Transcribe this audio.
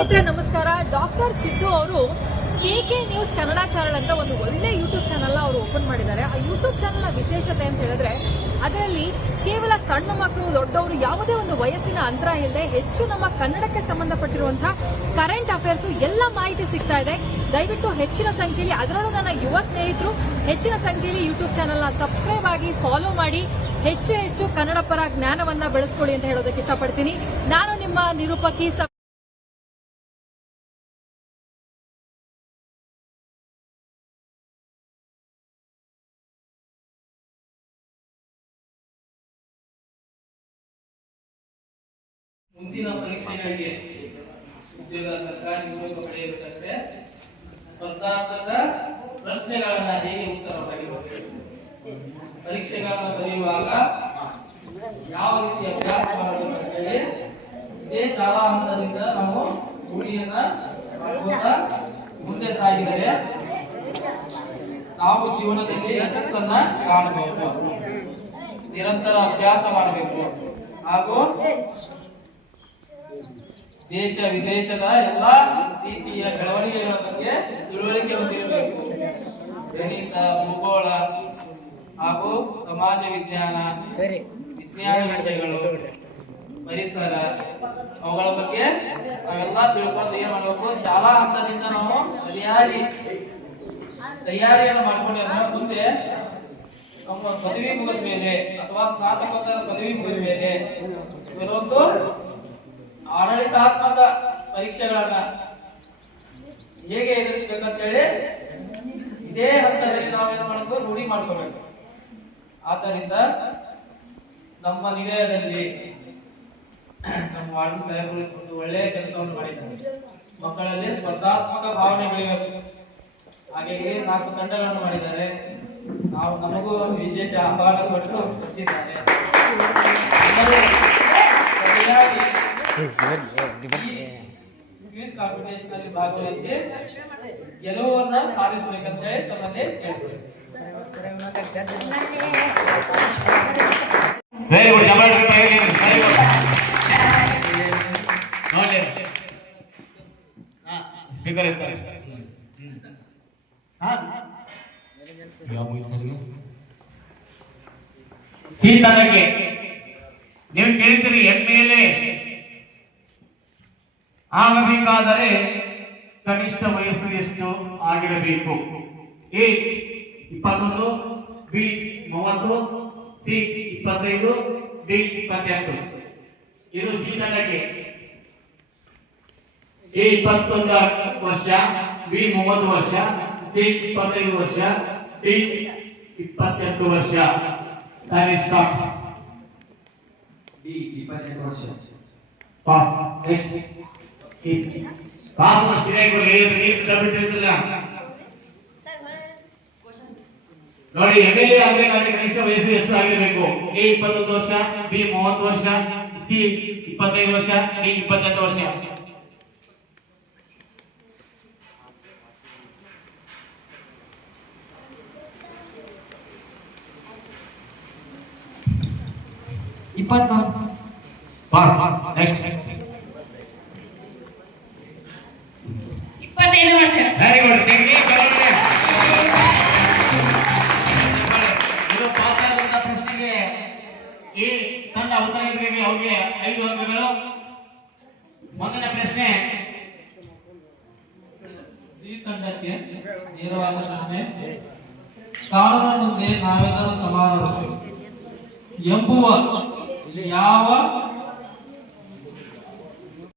ನಮಸ್ಕಾರ. ಡಾಕ್ಟರ್ ಸಿದ್ದು ಅವರು KK news Kannada channel ಅಂತ ಒಂದು ಒಳ್ಳೆ ಯೂಟ್ಯೂಬ್ ಚಾನೆಲ್ ಅವರು ಓಪನ್ ಮಾಡಿದ್ದಾರೆ. ಆ ಯೂಟ್ಯೂಬ್ ಚಾನೆಲ್ ನ ವಿಶೇಷತೆ ಅಂತ ಹೇಳಿದ್ರೆ ಅದರಲ್ಲಿ ಕೇವಲ ಸಣ್ಣ ಮಕ್ಕಳು ದೊಡ್ಡವರು ಯಾವುದೇ ಒಂದು ವಯಸ್ಸಿನ ಅಂತರ ಇಲ್ಲದೆ ಹೆಚ್ಚು ನಮ್ಮ ಕನ್ನಡಕ್ಕೆ ಸಂಬಂಧಪಟ್ಟಿರುವಂತಹ ಕರೆಂಟ್ ಅಫೇರ್ಸ್ ಎಲ್ಲ ಮಾಹಿತಿ ಸಿಗ್ತಾ ಇದೆ. ದಯವಿಟ್ಟು ಹೆಚ್ಚಿನ ಸಂಖ್ಯೆಯಲ್ಲಿ, ಅದರಲ್ಲೂ ನನ್ನ ಯುವ ಸ್ನೇಹಿತರು ಹೆಚ್ಚಿನ ಸಂಖ್ಯೆಯಲ್ಲಿ ಯೂಟ್ಯೂಬ್ ಚಾನೆಲ್ ನ ಸಬ್ಸ್ಕ್ರೈಬ್ ಆಗಿ ಫಾಲೋ ಮಾಡಿ ಹೆಚ್ಚು ಕನ್ನಡ ಪರ ಜ್ಞಾನವನ್ನ ಬೆಳೆಸ್ಕೊಳ್ಳಿ ಅಂತ ಹೇಳೋದಕ್ಕೆ ಇಷ್ಟಪಡ್ತೀನಿ. ನಾನು ನಿಮ್ಮ ನಿರೂಪಕಿ ಮುಂದಿನ ಪರೀಕ್ಷೆಗಳಿಗೆ ಉದ್ಯೋಗ ಸರ್ಕಾರಿ ಉದ್ಯೋಗ ಪಡೆಯಬೇಕಂದ್ರೆ ಸ್ಪರ್ಧಾತ್ಮಕ ಪ್ರಶ್ನೆಗಳನ್ನ ಹೇಗೆ ಉತ್ತರ ಬರೆಯಬೇಕು, ಪರೀಕ್ಷೆಗಳನ್ನ ಬರೆಯುವಾಗ ಯಾವ ರೀತಿ ಅಭ್ಯಾಸ ಮಾಡಬೇಕು ಅಂತ ಹೇಳಿ ಇದೇ ಶಾಲಾ ಹಂತದಿಂದ ನಾವು ರೂಢಿಯನ್ನ ಮಾಡ್ತಾ ಮುಂದೆ ಸಾಗಿದರೆ ನಾವು ಜೀವನದಲ್ಲಿ ಯಶಸ್ಸನ್ನ ಕಾಣಬೇಕು. ನಿರಂತರ ಅಭ್ಯಾಸ ಮಾಡಬೇಕು ಹಾಗೂ ದೇಶ ವಿದೇಶದ ಎಲ್ಲಾ ರೀತಿಯ ಬೆಳವಣಿಗೆಗಳ ಬಗ್ಗೆ ತಿಳುವಳಿಕೆ ಹೊಂದಿರಬೇಕು. ಗಣಿತ, ಭೂಗೋಳ ಹಾಗೂ ಸಮಾಜ ವಿಜ್ಞಾನ, ವಿಜ್ಞಾನ ವಿಷಯಗಳು, ಪರಿಸರ ಅವುಗಳ ಬಗ್ಗೆ ನಾವೆಲ್ಲ ತಿಳ್ಕೊಂಡು ಏನ್ ಮಾಡಬೇಕು, ಶಾಲಾ ಹಂತದಿಂದ ನಾವು ಸರಿಯಾಗಿ ತಯಾರಿಯನ್ನು ಮಾಡ್ಕೊಂಡಿರೋ ಮುಂದೆ ನಮ್ಮ ಪದವಿ ಮುಗಿದ ಮೇಲೆ ಅಥವಾ ಸ್ನಾತಕೋತ್ತರ ಪದವಿ ಮುಗಿದ ಮೇಲೆ ಕೆಲವೊಂದು ಆಡಳಿತಾತ್ಮಕ ಪರೀಕ್ಷೆಗಳನ್ನ ಹೇಗೆ ಎದುರಿಸಬೇಕಂತ ಹೇಳಿ ಇದೇ ಹಂತದಲ್ಲಿ ನಾವೇನು ಮಾಡಬೇಕು, ರೂಢಿ ಮಾಡ್ಕೋಬೇಕು. ಆದ್ದರಿಂದ ನಮ್ಮ ನಿಲಯದಲ್ಲಿ ನಮ್ಮ ವಾರ್ಡ್ ಸಾಹೇಬರು ಒಂದು ಒಳ್ಳೆಯ ಕೆಲಸವನ್ನು ಮಾಡಿದ್ದಾರೆ. ಮಕ್ಕಳಲ್ಲಿ ಸ್ಪರ್ಧಾತ್ಮಕ ಭಾವನೆ ಬೆಳೆಯಬೇಕು. ಹಾಗೆಯೇ 4 ತಂಡಗಳನ್ನು ಮಾಡಿದ್ದಾರೆ. ನಮಗೂ ವಿಶೇಷ ಆಹ್ವಾನ ಕೊಟ್ಟು ಕಳಿಸಿದ್ದಾರೆ. ಸರಿಯಾಗಿ ಕ್ವಿಜ್ ಕಾಂಪಿಟೇಷನ್ ಅಲ್ಲಿ ಭಾಗವಹಿಸಿ ಗೆಲುವನ್ನ ಸಾಧಿಸಬೇಕಂತ ಹೇಳಿ ತಮ್ಮಲ್ಲಿ ಹೇಳ್ತೇವೆ. Very good. ಸ್ಪೀಕರ್ ಇರ್ತಾರೆ. ಸಿ ತಂಡಕ್ಕೆ ನೀವು ಕೇಳ್ತೀರಿ MLA ಆಗಬೇಕಾದರೆ ಕನಿಷ್ಠ ವಯಸ್ಸು ಎಷ್ಟು ಆಗಿರಬೇಕು? A 21, B 30, C 25, D 28. ಇದು ಸಿ ತಂಡಕ್ಕೆ. A 21 ವರ್ಷ, B 30 ವರ್ಷ, C 25 ವರ್ಷ, D 28 ವರ್ಷ. ಕನಿಷ್ಠ D 28 ವರ್ಷ. ಪಾಸ್ ಎಷ್ಟು? ಕಾಸು ಸರಿಯಾಗಿ ನೋಡಿ. MLA ಆಗಬೇಕಾದ್ರೆ ಕನಿಷ್ಠ ವಯಸ್ಸು ಎಷ್ಟು ಆಗಿರಬೇಕು? A 21 ವರ್ಷ, B 30 ವರ್ಷ, C 25 ವರ್ಷ, D 28 ವರ್ಷ. ಪಾಸ್. ನೆಕ್ಸ್ಟ್ 25 ವರ್ಷ. Very good. ಇದು ಪಾಸ್ ಆದಂತ ಪ್ರಶ್ನೆಗೆ ಈ ತಂಡ ಉತ್ತರ ನೀಡಿದರೆ ಅವರಿಗೆ 5 ಅಂಕಗಳು. ಮುಂದಿನ ಪ್ರಶ್ನೆ ಈ ತಂಡಕ್ಕೆ ನೇರವಾದ ಪ್ರಶ್ನೆ. ಕಾನೂನಿನ ಮುಂದೆ ನಾವೆಲ್ಲರೂ ಸಮಾನರು ಎಂಬುವ ಯಾವ